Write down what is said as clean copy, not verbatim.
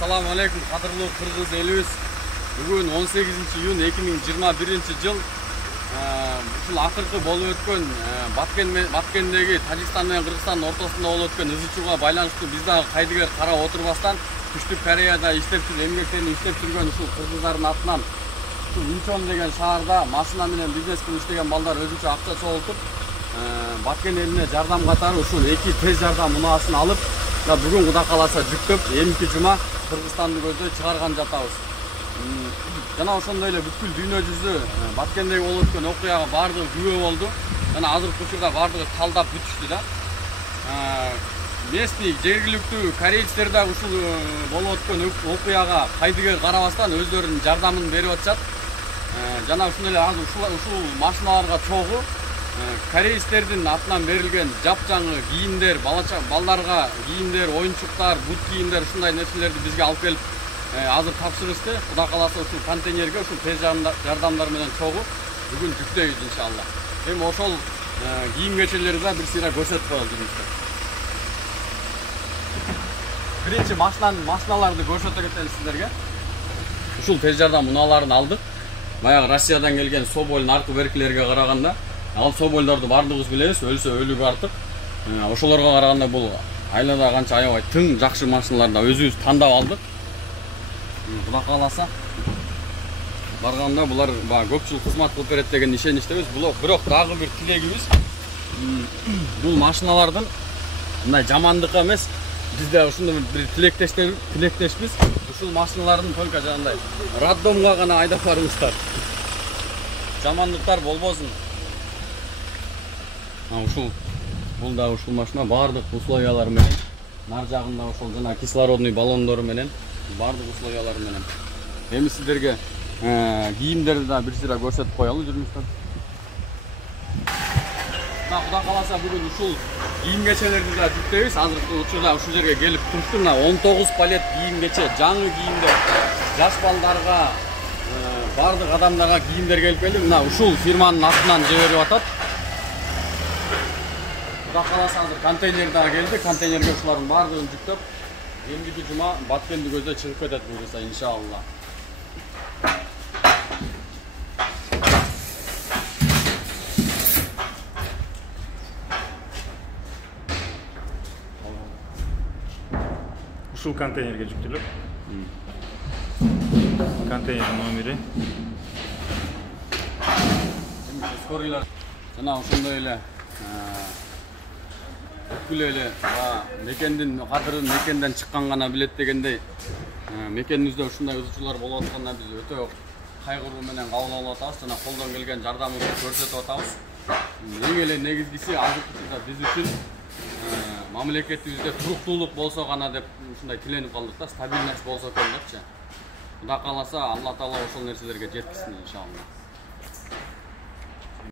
Assalamu alaikum, qadrli Qirg'iz elimiz. Bugun 18-iyun 2021-yil ушул акыркы болуп өткөн Баткендеги Тажикстан менен Кыргызстандын ортосунда болуп өткөн ызычууга байланыштуу биз дагы кайдыгер карап отурбастан Түштүк Кореяда иштеп жүрүп эмгектерин иштеп жүргөн ушул кыргыздардын атынан ушул Инчон деген шаарда машина менен бизнес кылып иштеген балдар өзүнчө акча чогултуп Баткен элине жардам катары ушул 2 тез жардам унаасын алып бүгүн Кудай кааласа жүктөп эмки жума Кыргызстанды көздөй чыгарган жатабыз. Жана ошондой эле бүткүл дүйнө жүзү Баткендеги болуп өткөн окуяга баардыгы күбө болду. Жана азыркы учурда баардыгы талдап бүтүштү да. Местный жергиликтүү корейцтер да ушул болуп өткөн окуяга кайдыгер карабастан өздөрүнүн жардамын берип атышат. Жана ушундай эле азыр ушул машиналарга чогуу корейцтердин атынан берилген жапжаңы кийимдер, балдарга кийимдер, оюнчуктар, бут кийимдер ушундай нерселерди бизге алып келип азыр тапшырышты. Кудай кааласа ушул контейнерге ушул тез жардамдар менен чогуу бүгүн жүктөйбүз иншалла. Эми ошол кийим кечелерди да бир сыйра көрсөтүп коелу жүрүңүздөр. Биринчи машиналарды көрсөтө кетели сиздерге. Ушул тез жардам унааларын алдык. Баягы Россиядан келген Соболдун аркы беркилерге караганда ал Соболдорду бардыгыбыз билебиз, өлсө өлүгү артык. Ошолорго караганда бул айлада канча аябай тың жакшы машиналарды өзүбүз тандап алдык. Кудай кааласа барганда булар көпчүлүк кызмат кылып берет деген ишеничтебиз. Бирок дагы бир тилегибиз бул машиналардын мындай жамандыкка эмес, бизде ушундай бир тилектешпиз. Ушул машиналардын только жанагындай роддомго гана айдап барыңыздар. Жамандыктар болбосун. Бул да ушул машина баардык условиялары менен, нар жагында ошол жана кислородный баллондору менен, баардык условиялары менен. Эми сиздерге кийимдерди да бир сыйра көрсөтүп коелу жүрүңүздөр. Кудай кааласа бүгүн ушул кийим кечелерди да жүктөйбүз. Азыркы учурда ушул жерге келип турушту. 19 палет кийим кече, жаңы кийимдер, жаш балдарга, баардык адамдарга кийимдер келип келди. Мына ушул фирманын атынан жиберип атат. Кудай кааласа азыр контейнер дагы келди. Контейнерге ушулардын баардыгын жүктөп, эмки жума Баткенди көздөй чыгып кетет буюрса иншалла. Ушул контейнерге жүктөлүп. Контейнер номери. Скорийлар жана ошондой эле бүткүл эле мекендин кадырын мекенден чыккан гана билет дегендей мекенибизде ушундай ызычуулар болуп атканда биз өтө кайгыруу менен кабыл алып атабыз жана колдон келген жардамыбызды көрсөтүп атабыз. Эң эле негизгиси азыркы учурда биз үчүн мамлекетибизде туруктуулук болсо гана деп ушундай тиленип калдык да, стабильность болсо экен депчи. Кудай кааласа Алла Таала ошол нерселерге жеткизсин иншалла.